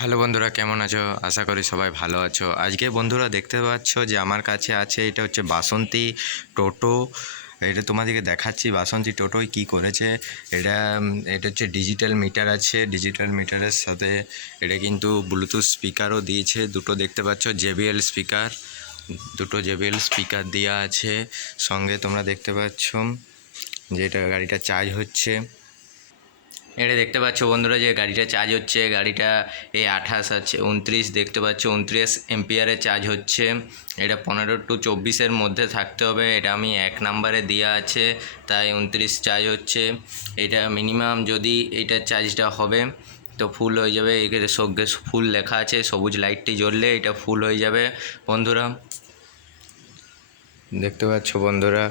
Hello বন্ধুরা, কেমন আছো? আশা করি সবাই ভালো আছো। আজকে বন্ধুরা দেখতে পাচ্ছ যে আমার কাছে আছে, এটা হচ্ছে বাসন্তী টোটো। এটা তোমাদেরকে দেখাচ্ছি, বাসন্তী টোটোয় কি করেছে। এটা এটা হচ্ছে ডিজিটাল মিটার আছে। ডিজিটাল মিটারের সাথে এটা কিন্তু ব্লুটুথ স্পিকারও দিয়েছে। দুটো দেখতে পাচ্ছ জেবিএল স্পিকার দুটো জেবিএল স্পিকার দেওয়া আছে। সঙ্গে তোমরা দেখতে পাচ্ছ যে এটা গাড়িটা চার্জ হচ্ছে। এটা দেখতে পাচ্ছ বন্ধুরা যে গাড়িটা চার্জ হচ্ছে। গাড়িটা এই আঠাশ আছে, উনত্রিশ দেখতে পাচ্ছ, উনত্রিশ এম্পিয়ারে চার্জ হচ্ছে। এটা পনেরো টু চব্বিশের মধ্যে থাকতে হবে। এটা আমি এক নাম্বারে দেওয়া আছে, তাই উনত্রিশ চার্জ হচ্ছে। এটা মিনিমাম যদি এটা চার্জটা হবে, তো ফুল হয়ে যাবে। এখানে সঙ্গে ফুল লেখা আছে, সবুজ লাইটটি জ্বললে এটা ফুল হয়ে যাবে। বন্ধুরা, দেখতে পাচ্ছ বন্ধুরা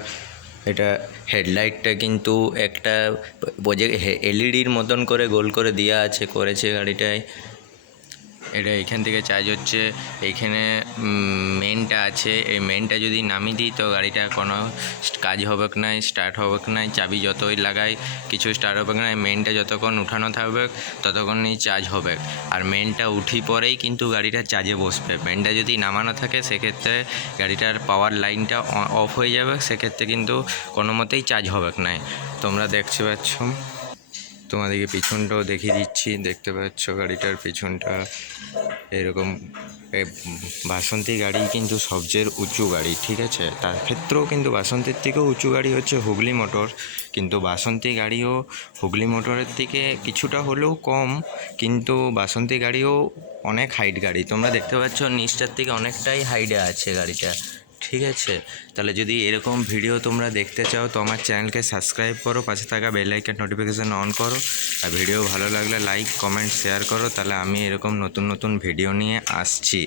এটা হেডলাইটটা কিন্তু একটা বোঝে এলইডির মতন করে গোল করে দেওয়া আছে করেছে গাড়িটায়। এটা এখান থেকে চার্জ হচ্ছে। এইখানে মেনটা আছে। এই মেনটা যদি নামিয়ে দিই, তো গাড়িটা কোনো কাজ হবে নাই স্টার্ট হবে নাই চাবি যতই লাগাই, কিছু স্টার্ট হবে নাই মেনটা যতক্ষণ উঠানো থাকবে ততক্ষণই চার্জ হবে আর মেনটা উঠি পরেই কিন্তু গাড়িটা চার্জে বসবে। মেনটা যদি নামানো থাকে, সেক্ষেত্রে গাড়িটার পাওয়ার লাইনটা অফ হয়ে যাবে। সেক্ষেত্রে কিন্তু কোনো মতেই চার্জ হবে নাই তোমরা দেখতে পাচ্ছ। তোমাদেরকে পিছনটাও দেখিয়ে দিচ্ছি। দেখতে পাচ্ছ গাড়িটার পিছনটা এরকম বাসন্তী গাড়ি কিন্তু সবচেয়ে উঁচু গাড়ি, ঠিক আছে? তার ক্ষেত্রেও কিন্তু বাসন্তীর থেকেও উঁচু গাড়ি হচ্ছে হুগলি মোটর। কিন্তু বাসন্তী গাড়িও হুগলি মোটরের থেকে কিছুটা হলেও কম, কিন্তু বাসন্তী গাড়িও অনেক হাইট গাড়ি। তোমরা দেখতে পাচ্ছ নিচটার থেকে অনেকটাই হাইটে আছে গাড়িটা। ঠিক আছে। তাহলে যদি এরকম ভিডিও তোমরা দেখতে চাও, তো আমার চ্যানেলকে সাবস্ক্রাইব করো, পাশে থাকা বেল আইকন নোটিফিকেশান অন করো। আর ভিডিও ভালো লাগলে লাইক কমেন্ট শেয়ার করো। তাহলে আমি এরকম নতুন নতুন ভিডিও নিয়ে আসছি।